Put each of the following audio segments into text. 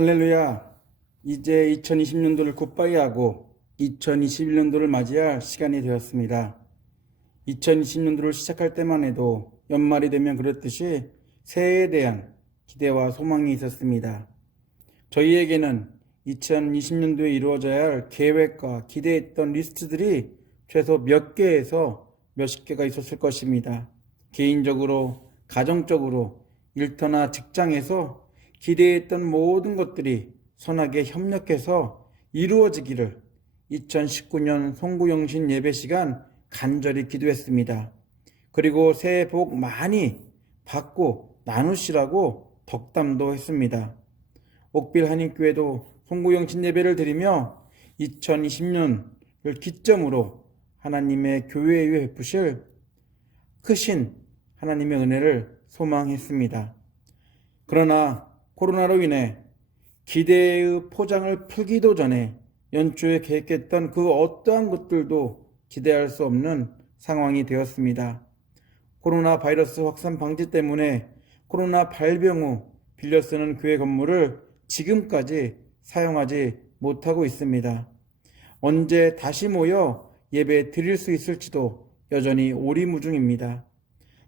할렐루야. 이제 2020년도를 굿바이하고 2021년도를 맞이할 시간이 되었습니다. 2020년도를 시작할 때만 해도 연말이 되면 그렇듯이 새해에 대한 기대와 소망이 있었습니다. 저희에게는 2020년도에 이루어져야 할 계획과 기대했던 리스트들이 최소 몇 개에서 몇십 개가 있었을 것입니다. 개인적으로, 가정적으로, 일터나 직장에서 기대했던 모든 것들이 선하게 협력해서 이루어지기를 2019년 송구영신 예배 시간 간절히 기도했습니다. 그리고 새해 복 많이 받고 나누시라고 덕담도 했습니다. 옥빌 한인교회도 송구영신 예배를 드리며 2020년을 기점으로 하나님의 교회에 베푸실 크신 하나님의 은혜를 소망했습니다. 그러나 코로나로 인해 기대의 포장을 풀기도 전에 연초에 계획했던 그 어떠한 것들도 기대할 수 없는 상황이 되었습니다. 코로나 바이러스 확산 방지 때문에 코로나 발병 후 빌려 쓰는 교회 건물을 지금까지 사용하지 못하고 있습니다. 언제 다시 모여 예배 드릴 수 있을지도 여전히 오리무중입니다.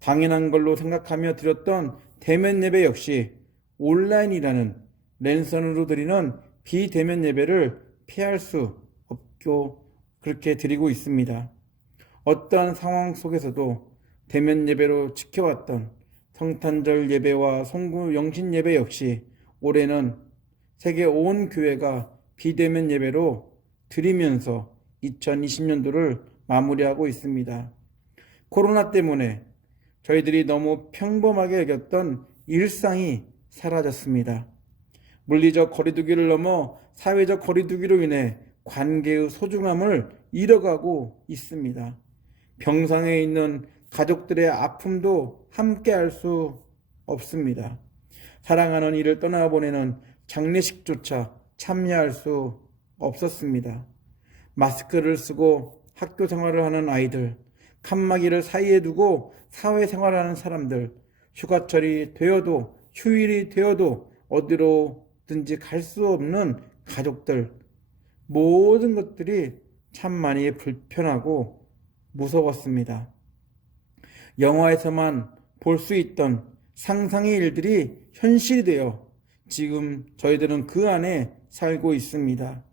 당연한 걸로 생각하며 드렸던 대면 예배 역시 온라인이라는 랜선으로 드리는 비대면 예배를 피할 수 없고 그렇게 드리고 있습니다. 어떠한 상황 속에서도 대면 예배로 지켜왔던 성탄절 예배와 송구 영신 예배 역시 올해는 세계 온 교회가 비대면 예배로 드리면서 2020년도를 마무리하고 있습니다. 코로나 때문에 저희들이 너무 평범하게 여겼던 일상이 사라졌습니다. 물리적 거리두기를 넘어 사회적 거리두기로 인해 관계의 소중함을 잃어가고 있습니다. 병상에 있는 가족들의 아픔도 함께할 수 없습니다. 사랑하는 이를 떠나보내는 장례식조차 참여할 수 없었습니다. 마스크를 쓰고 학교 생활을 하는 아이들, 칸막이를 사이에 두고 사회생활하는 사람들, 휴가철이 되어도 휴일이 되어도 어디로든지 갈 수 없는 가족들, 모든 것들이 참 많이 불편하고 무서웠습니다. 영화에서만 볼 수 있던 상상의 일들이 현실이 되어 지금 저희들은 그 안에 살고 있습니다.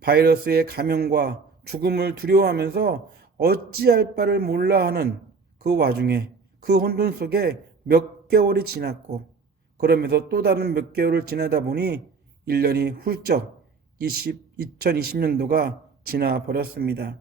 바이러스의 감염과 죽음을 두려워하면서 어찌할 바를 몰라 하는 그 와중에 그 혼돈 속에 몇 개월이 지났고 그러면서 또 다른 몇 개월을 지나다 보니 1년이 훌쩍 2020년도가 지나버렸습니다.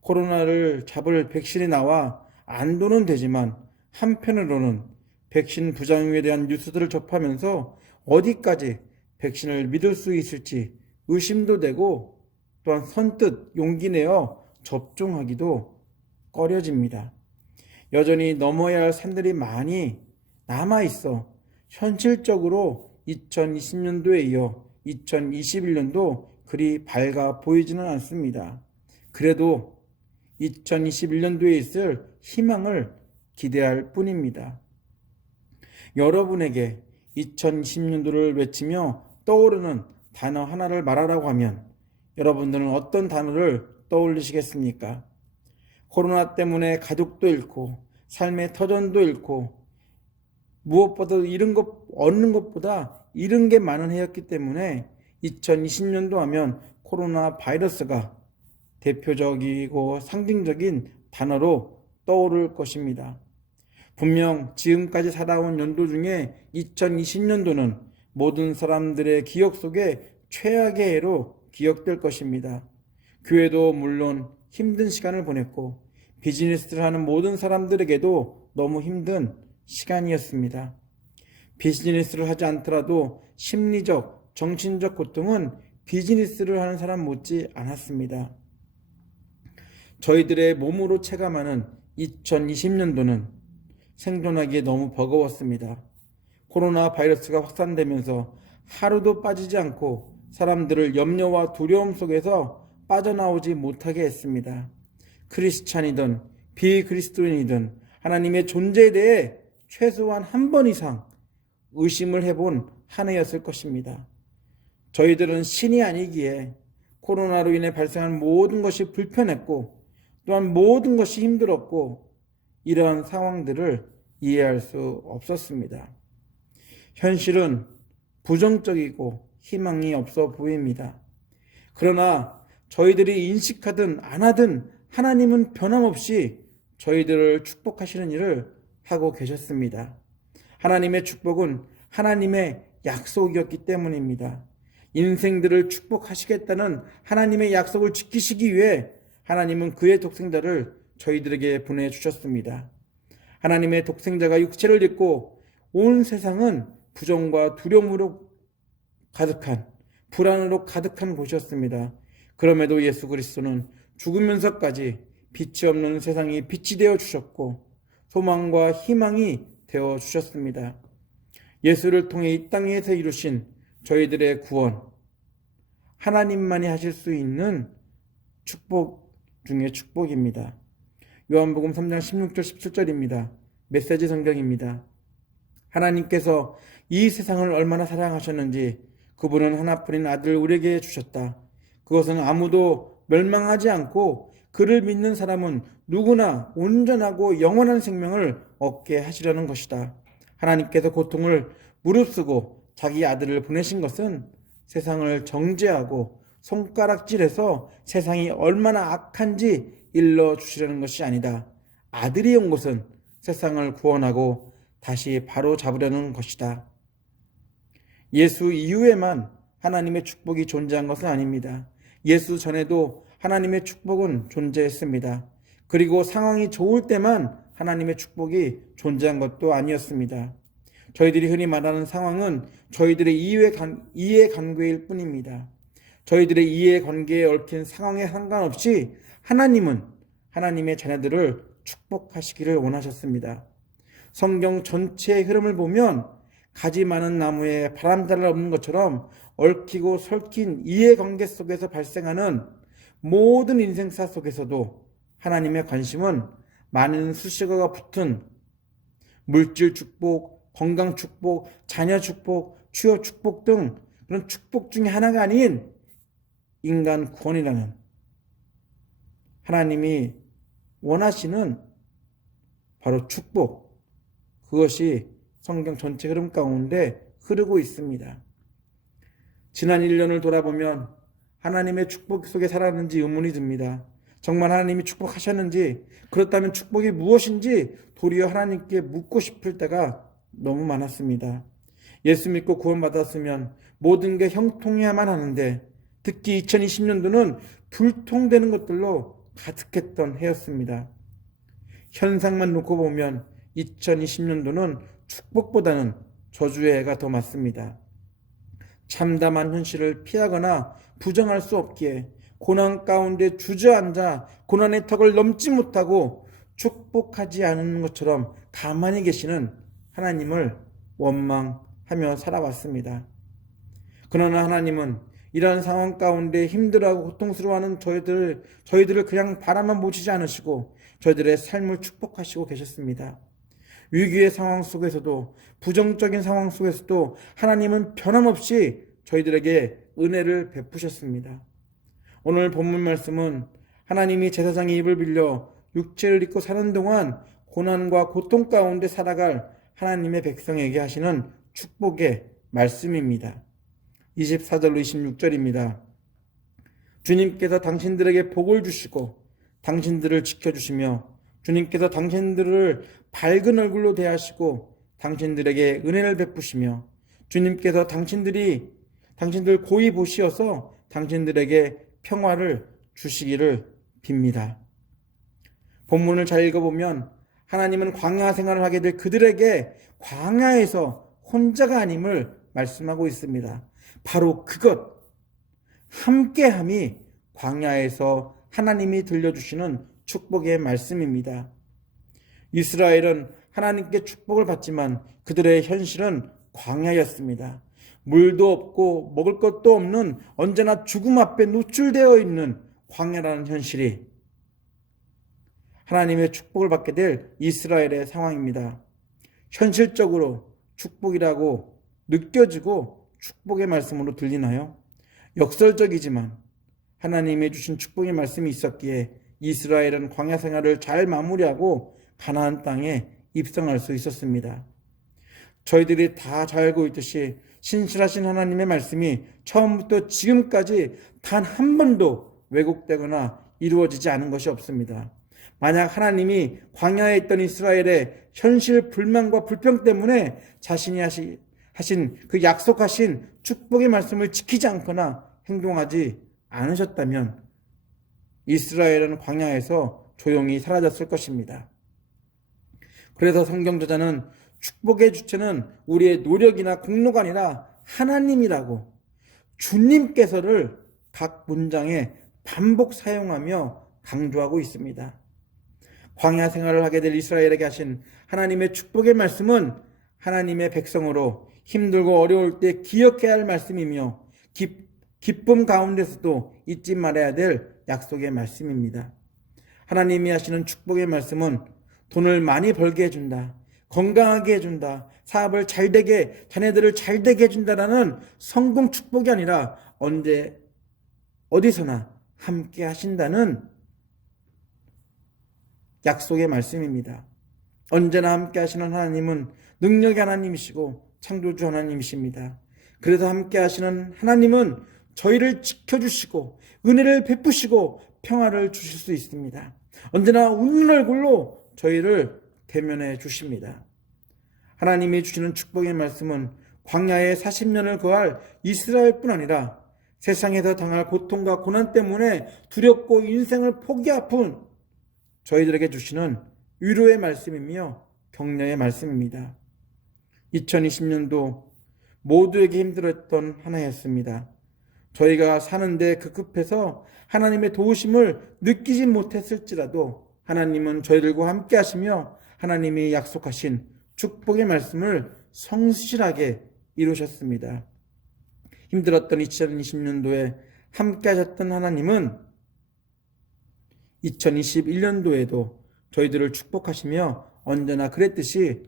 코로나를 잡을 백신이 나와 안도는 되지만 한편으로는 백신 부작용에 대한 뉴스들을 접하면서 어디까지 백신을 믿을 수 있을지 의심도 되고 또한 선뜻 용기 내어 접종하기도 꺼려집니다. 여전히 넘어야 할 산들이 많이 남아있어 현실적으로 2020년도에 이어 2021년도 그리 밝아 보이지는 않습니다. 그래도 2021년도에 있을 희망을 기대할 뿐입니다. 여러분에게 2020년도를 외치며 떠오르는 단어 하나를 말하라고 하면 여러분들은 어떤 단어를 떠올리시겠습니까? 코로나 때문에 가족도 잃고 삶의 터전도 잃고 무엇보다도 얻는 것보다 잃은 게 많은 해였기 때문에 2020년도 하면 코로나 바이러스가 대표적이고 상징적인 단어로 떠오를 것입니다. 분명 지금까지 살아온 연도 중에 2020년도는 모든 사람들의 기억 속에 최악의 해로 기억될 것입니다. 교회도 물론 힘든 시간을 보냈고 비즈니스를 하는 모든 사람들에게도 너무 힘든 시간이었습니다. 비즈니스를 하지 않더라도 심리적, 정신적 고통은 비즈니스를 하는 사람 못지 않았습니다. 저희들의 몸으로 체감하는 2020년도는 생존하기에 너무 버거웠습니다. 코로나 바이러스가 확산되면서 하루도 빠지지 않고 사람들을 염려와 두려움 속에서 빠져나오지 못하게 했습니다. 크리스찬이든 비그리스도인이든 하나님의 존재에 대해 최소한 한 번 이상 의심을 해본 한 해였을 것입니다. 저희들은 신이 아니기에 코로나로 인해 발생한 모든 것이 불편했고 또한 모든 것이 힘들었고 이러한 상황들을 이해할 수 없었습니다. 현실은 부정적이고 희망이 없어 보입니다. 그러나 저희들이 인식하든 안 하든 하나님은 변함없이 저희들을 축복하시는 일을 하고 계셨습니다. 하나님의 축복은 하나님의 약속이었기 때문입니다. 인생들을 축복하시겠다는 하나님의 약속을 지키시기 위해 하나님은 그의 독생자를 저희들에게 보내주셨습니다. 하나님의 독생자가 육체를 입고 온 세상은 부정과 두려움으로 가득한, 불안으로 가득한 곳이었습니다. 그럼에도 예수 그리스도는 죽으면서까지 빛이 없는 세상이 빛이 되어 주셨고 소망과 희망이 되어 주셨습니다. 예수를 통해 이 땅에서 이루신 저희들의 구원, 하나님만이 하실 수 있는 축복 중에 축복입니다. 요한복음 3장 16절 17절입니다. 메시지 성경입니다. 하나님께서 이 세상을 얼마나 사랑하셨는지 그분은 하나뿐인 아들을 우리에게 주셨다. 그것은 아무도 멸망하지 않고 그를 믿는 사람은 누구나 온전하고 영원한 생명을 얻게 하시려는 것이다. 하나님께서 고통을 무릅쓰고 자기 아들을 보내신 것은 세상을 정죄하고 손가락질해서 세상이 얼마나 악한지 일러주시려는 것이 아니다. 아들이 온 것은 세상을 구원하고 다시 바로 잡으려는 것이다. 예수 이후에만 하나님의 축복이 존재한 것은 아닙니다. 예수 전에도 하나님의 축복은 존재했습니다. 그리고 상황이 좋을 때만 하나님의 축복이 존재한 것도 아니었습니다. 저희들이 흔히 말하는 상황은 저희들의 이해관계일 뿐입니다. 저희들의 이해관계에 얽힌 상황에 상관없이 하나님은 하나님의 자녀들을 축복하시기를 원하셨습니다. 성경 전체의 흐름을 보면 가지 많은 나무에 바람잘 없는 것처럼 얽히고 설킨 이해관계 속에서 발생하는 모든 인생사 속에서도 하나님의 관심은 많은 수식어가 붙은 물질 축복, 건강 축복, 자녀 축복, 취업 축복 등 그런 축복 중에 하나가 아닌 인간 구원이라는 하나님이 원하시는 바로 축복, 그것이 성경 전체 흐름 가운데 흐르고 있습니다. 지난 1년을 돌아보면 하나님의 축복 속에 살았는지 의문이 듭니다. 정말 하나님이 축복하셨는지, 그렇다면 축복이 무엇인지 도리어 하나님께 묻고 싶을 때가 너무 많았습니다. 예수 믿고 구원받았으면 모든 게 형통해야만 하는데 특히 2020년도는 불통되는 것들로 가득했던 해였습니다. 현상만 놓고 보면 2020년도는 축복보다는 저주의 해가 더 많습니다. 참담한 현실을 피하거나 부정할 수 없기에 고난 가운데 주저앉아 고난의 턱을 넘지 못하고 축복하지 않는 것처럼 가만히 계시는 하나님을 원망하며 살아왔습니다. 그러나 하나님은 이러한 상황 가운데 힘들어하고 고통스러워하는 저희들을 그냥 바라만 보시지 않으시고 저희들의 삶을 축복하시고 계셨습니다. 위기의 상황 속에서도 부정적인 상황 속에서도 하나님은 변함없이 저희들에게 은혜를 베푸셨습니다. 오늘 본문 말씀은 하나님이 제사장의 입을 빌려 육체를 입고 사는 동안 고난과 고통 가운데 살아갈 하나님의 백성에게 하시는 축복의 말씀입니다. 24절로 26절입니다. 주님께서 당신들에게 복을 주시고 당신들을 지켜주시며 주님께서 당신들을 밝은 얼굴로 대하시고 당신들에게 은혜를 베푸시며 주님께서 당신들 고이 보시어서 당신들에게 평화를 주시기를 빕니다. 본문을 잘 읽어보면 하나님은 광야 생활을 하게 될 그들에게 광야에서 혼자가 아님을 말씀하고 있습니다. 바로 그것, 함께함이 광야에서 하나님이 들려주시는 축복의 말씀입니다. 이스라엘은 하나님께 축복을 받지만 그들의 현실은 광야였습니다. 물도 없고 먹을 것도 없는 언제나 죽음 앞에 노출되어 있는 광야라는 현실이 하나님의 축복을 받게 될 이스라엘의 상황입니다. 현실적으로 축복이라고 느껴지고 축복의 말씀으로 들리나요? 역설적이지만 하나님의 주신 축복의 말씀이 있었기에 이스라엘은 광야 생활을 잘 마무리하고 가나안 땅에 입성할 수 있었습니다. 저희들이 다 잘 알고 있듯이 신실하신 하나님의 말씀이 처음부터 지금까지 단 한 번도 왜곡되거나 이루어지지 않은 것이 없습니다. 만약 하나님이 광야에 있던 이스라엘의 현실 불만과 불평 때문에 자신이 하신 그 약속하신 축복의 말씀을 지키지 않거나 행동하지 않으셨다면 이스라엘은 광야에서 조용히 사라졌을 것입니다. 그래서 성경 저자는 축복의 주체는 우리의 노력이나 공로가 아니라 하나님이라고 주님께서를 각 문장에 반복 사용하며 강조하고 있습니다. 광야 생활을 하게 될 이스라엘에게 하신 하나님의 축복의 말씀은 하나님의 백성으로 힘들고 어려울 때 기억해야 할 말씀이며 기쁨 가운데서도 잊지 말아야 될 약속의 말씀입니다. 하나님이 하시는 축복의 말씀은 돈을 많이 벌게 해준다, 건강하게 해준다, 사업을 잘되게, 자녀들을 잘되게 해준다라는 성공 축복이 아니라 언제 어디서나 함께 하신다는 약속의 말씀입니다. 언제나 함께 하시는 하나님은 능력의 하나님이시고 창조주 하나님이십니다. 그래서 함께 하시는 하나님은 저희를 지켜주시고 은혜를 베푸시고 평화를 주실 수 있습니다. 언제나 웃는 얼굴로 저희를 대면해 주십니다. 하나님이 주시는 축복의 말씀은 광야에 40년을 거할 이스라엘뿐 아니라 세상에서 당할 고통과 고난 때문에 두렵고 인생을 포기 아픈 저희들에게 주시는 위로의 말씀이며 격려의 말씀입니다. 2020년도 모두에게 힘들었던 한 해였습니다. 저희가 사는데 급급해서 하나님의 도우심을 느끼지 못했을지라도 하나님은 저희들과 함께 하시며 하나님이 약속하신 축복의 말씀을 성실하게 이루셨습니다. 힘들었던 2020년도에 함께 하셨던 하나님은 2021년도에도 저희들을 축복하시며 언제나 그랬듯이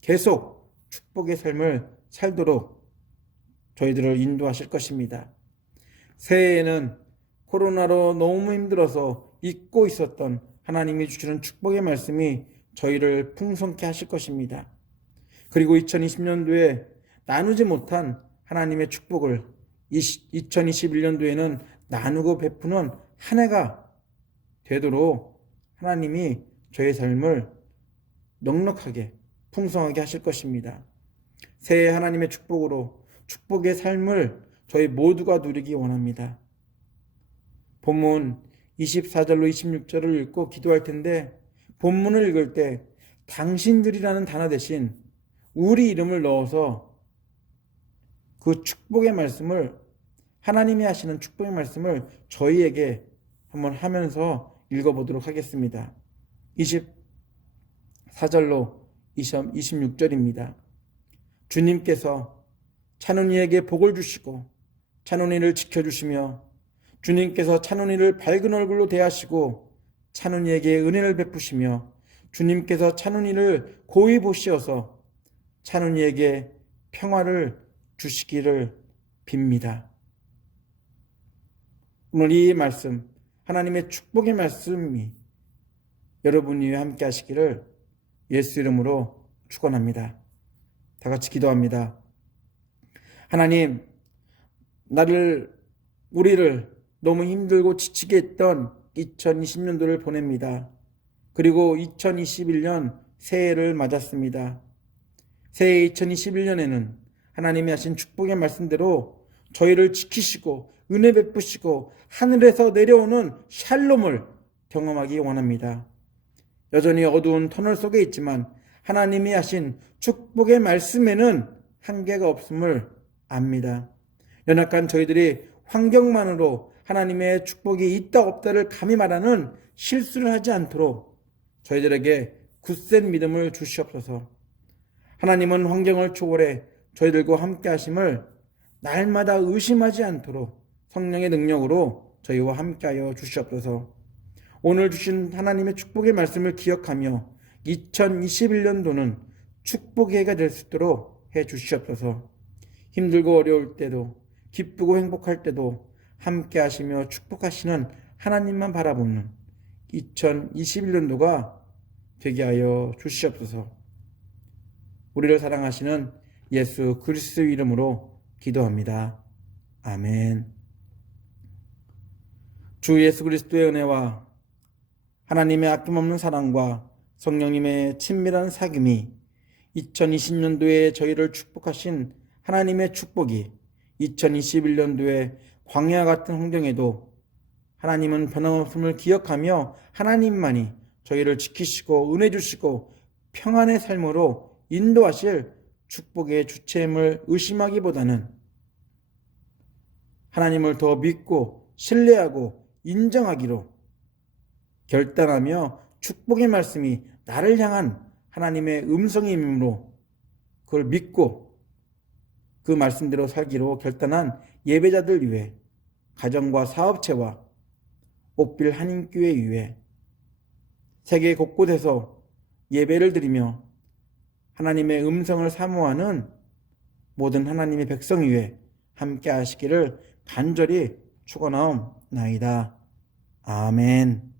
계속 축복의 삶을 살도록 저희들을 인도하실 것입니다. 새해에는 코로나로 너무 힘들어서 잊고 있었던 하나님이 주시는 축복의 말씀이 저희를 풍성케 하실 것입니다. 그리고 2020년도에 나누지 못한 하나님의 축복을 2021년도에는 나누고 베푸는 한 해가 되도록 하나님이 저의 삶을 넉넉하게 풍성하게 하실 것입니다. 새해 하나님의 축복으로 축복의 삶을 저희 모두가 누리기 원합니다. 본문 24절로 26절을 읽고 기도할 텐데 본문을 읽을 때 당신들이라는 단어 대신 우리 이름을 넣어서 그 축복의 말씀을 하나님이 하시는 축복의 말씀을 저희에게 한번 하면서 읽어보도록 하겠습니다. 24절로 26절입니다. 주님께서 찬훈이에게 복을 주시고 찬훈이를 지켜주시며 주님께서 찬훈이를 밝은 얼굴로 대하시고 찬훈이에게 은혜를 베푸시며 주님께서 찬훈이를 고이 보시어서 찬훈이에게 평화를 주시기를 빕니다. 오늘 이 말씀, 하나님의 축복의 말씀이 여러분 위에 함께 하시기를 예수 이름으로 축원합니다. 다 같이 기도합니다. 하나님, 우리를 너무 힘들고 지치게 했던 2020년도를 보냅니다. 그리고 2021년 새해를 맞았습니다. 새해 2021년에는 하나님이 하신 축복의 말씀대로 저희를 지키시고 은혜 베푸시고 하늘에서 내려오는 샬롬을 경험하기 원합니다. 여전히 어두운 터널 속에 있지만 하나님이 하신 축복의 말씀에는 한계가 없음을 압니다. 연약한 저희들이 환경만으로 하나님의 축복이 있다 없다를 감히 말하는 실수를 하지 않도록 저희들에게 굳센 믿음을 주시옵소서. 하나님은 환경을 초월해 저희들과 함께 하심을 날마다 의심하지 않도록 성령의 능력으로 저희와 함께하여 주시옵소서. 오늘 주신 하나님의 축복의 말씀을 기억하며 2021년도는 축복의 해가 될 수 있도록 해 주시옵소서. 힘들고 어려울 때도 기쁘고 행복할 때도 함께 하시며 축복하시는 하나님만 바라보는 2021년도가 되게 하여 주시옵소서. 우리를 사랑하시는 예수 그리스도의 이름으로 기도합니다. 아멘. 주 예수 그리스도의 은혜와 하나님의 아낌없는 사랑과 성령님의 친밀한 사귐이 2020년도에 저희를 축복하신 하나님의 축복이 2021년도에 광야 같은 환경에도 하나님은 변함없음을 기억하며 하나님만이 저희를 지키시고 은혜 주시고 평안의 삶으로 인도하실 축복의 주체임을 의심하기보다는 하나님을 더 믿고 신뢰하고 인정하기로 결단하며 축복의 말씀이 나를 향한 하나님의 음성이므로 그걸 믿고 그 말씀대로 살기로 결단한 예배자들 위해 가정과 사업체와 옥빌 한인교회 위해 세계 곳곳에서 예배를 드리며 하나님의 음성을 사모하는 모든 하나님의 백성 위에 함께 하시기를 간절히 축원하옵나이다. 아멘.